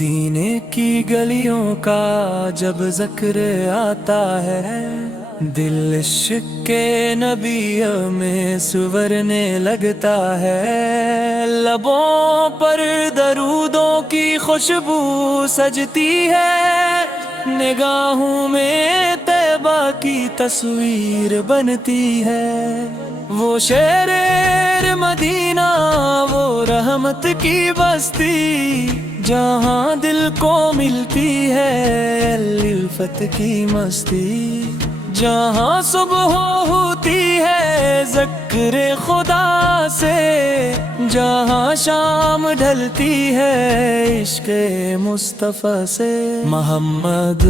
مدینے کی گلیوں کا جب ذکر آتا ہے، دل عشق کے نبی میں سنورنے لگتا ہے۔ لبوں پر درودوں کی خوشبو سجتی ہے، نگاہوں میں طیبہ کی تصویر بنتی ہے۔ وہ شہر مدینہ، وہ رحمت کی بستی، جہاں دل کو ملتی ہے الفت کی مستی، جہاں صبح ہوتی ہے ذکر خدا سے، جہاں شام ڈھلتی ہے عشق مصطفیٰ سے۔ محمد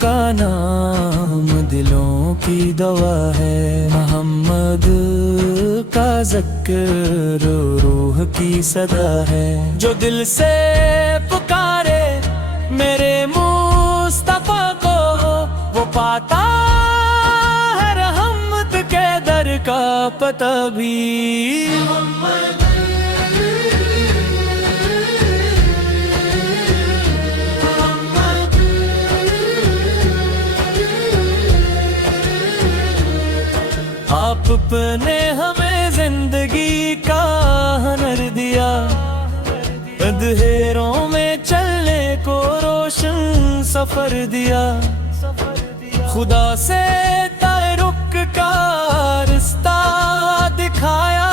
کا نام دلوں کی دوا ہے، محمد کا ذکر روح کی صدا ہے۔ جو دل سے پکارے میرے مصطفیٰ کو، وہ پاتا ہے رحمت کے در کا پتہ بھی۔ آپ نے ہمیں زندگی کا ہنر دیا، اندھیروں میں چلنے کو روشن سفر دیا، خدا سے تعلق کا رشتہ دکھایا،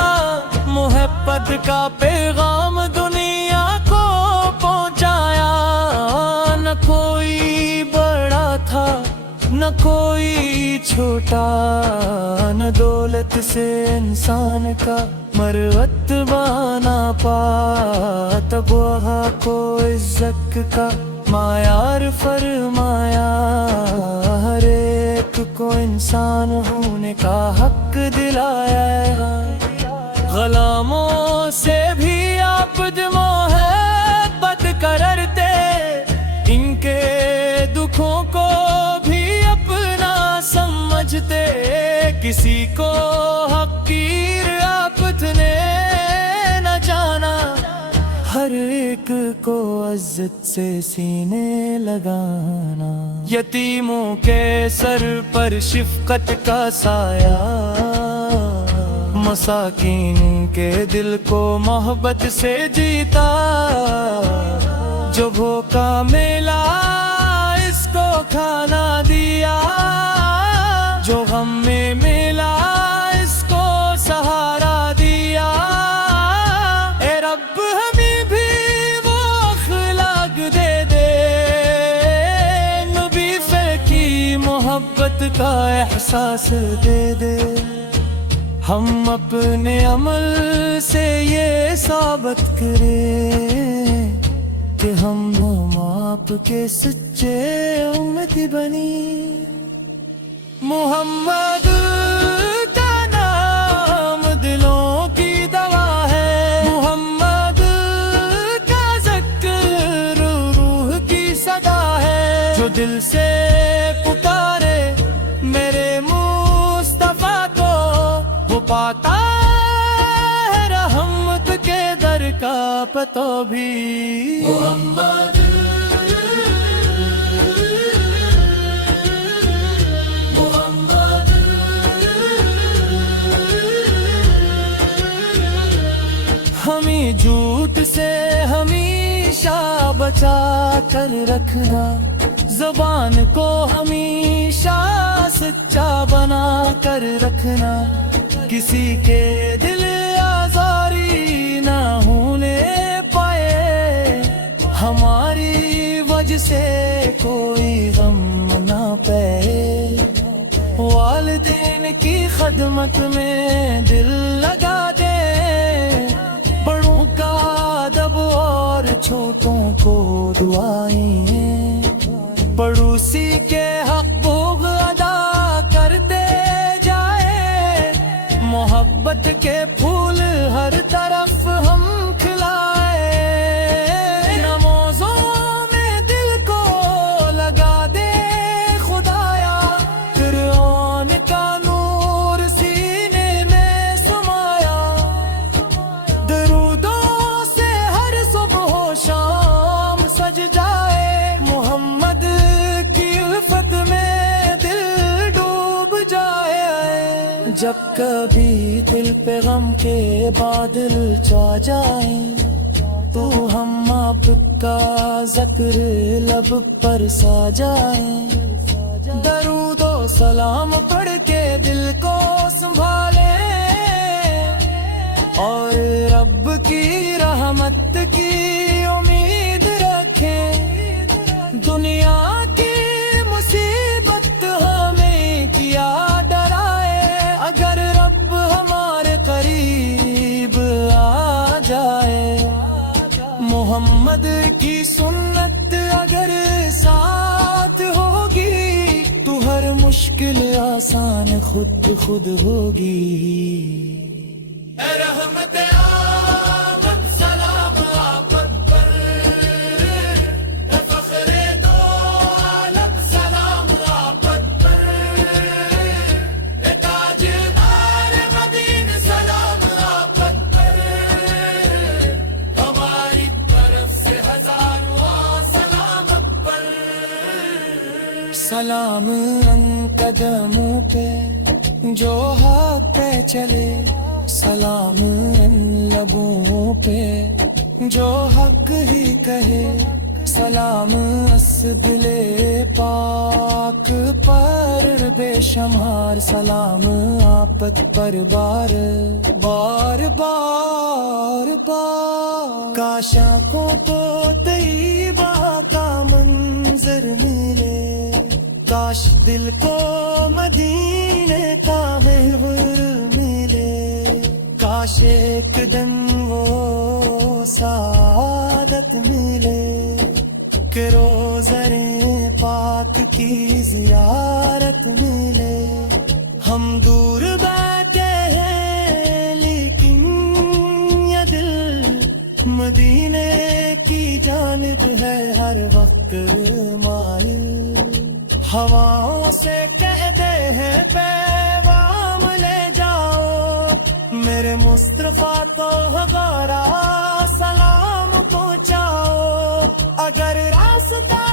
محبت کا پیغام دنیا کو پہنچایا۔ نہ کوئی بڑا تھا نہ کوئی چھوٹا، نہ دولت سے انسان کا مرتبہ نہ پا، تب وہاں کو عزت کا معیار فرمایا، ہر ایک کو انسان ہونے کا حق دلایا۔ غلاموں سے بھی آپ محبت کرتے، ان کے دکھوں کو بھی اپنا سمجھتے، کسی کو حقیر آپ نے نہ جانا، ہر ایک کو عزت سے سینے لگانا۔ یتیموں کے سر پر شفقت کا سایہ، مساکین کے دل کو محبت سے جیتا، جو بھوکا ملا اس کو کھانا دیا، جو غم میں ملا اس کو سہارا دیا۔ اے رب ہمیں بھی وہ اخلاق دے دے، نبی کی محبت کا احساس دے دے، ہم اپنے عمل سے یہ ثابت کریں کہ ہم آپ کے سچے امتی بنی۔ محمد کا نام دلوں کی دوا ہے، محمد کا ذکر روح کی صدا ہے، جو دل سے پکارے میرے مصطفیٰ کو، وہ پاتا ہے رحمت کے در کا پتہ بھی۔ محمد ہمیں جھوٹ سے ہمیشہ بچا کر رکھنا، زبان کو ہمیشہ سچا بنا کر رکھنا، کسی کے دل آزاری نہ ہونے پائے، ہماری وجہ سے کوئی غم نہ پائے، والدین کی خدمت میں دل لگا دے، بڑوں کا ادب اور چھوٹوں کو دعائیں، پڑوسی کے حقوق ادا کرتے جائے، محبت کے پھول ہر طرف ہم کھلائے، نمازوں میں دل کو لگا دے خدایا، قرآن کا نور سینے میں سمایا، درودوں سے ہر صبح و شام جب کبھی دل پہ غم کے بادل چھا جائیں تو ہم آپ کا ذکر لب پر سا جائیں، درود و سلام پڑھ کے دل کو سنبھالیں اور رب کی رحمت کی امید رکھیں۔ دنیا کی مصیبت ہمیں کیا ڈرائے، اگر رب ہمارے قریب آ جائے، محمد کی سنت اگر ساتھ ہوگی تو ہر مشکل آسان خود ہوگی۔ اے رحمت آمد سلام آپ پر، اے فخر دو عالم سلام آپ پر، اے تاجدار مدین سلام آپ پر، ہماری طرف سے ہزاروں سلام پر۔ سلام ان قدموں پہ جو حق پہ چلے، سلام ان لبوں پہ جو حق ہی کہے، سلام اس دل پاک پر بے شمار، سلام آپت پر بار بار بار بار۔ کاش آنکھوں کو طیبہ کا منظر ملے، کاش دل کو مدینے کا محور ملے، کاش ایک دن وہ سعادت ملے کہ روزے پاک کی زیارت ملے۔ ہم دور بیٹھے ہیں لیکن یہ دل مدینے کی جانب ہے ہر وقت مائل، ہواؤں سے کہتے ہیں پیغام لے جاؤ، میرے مصطفیٰ تو ہمارا سلام پہنچاؤ، اگر راستہ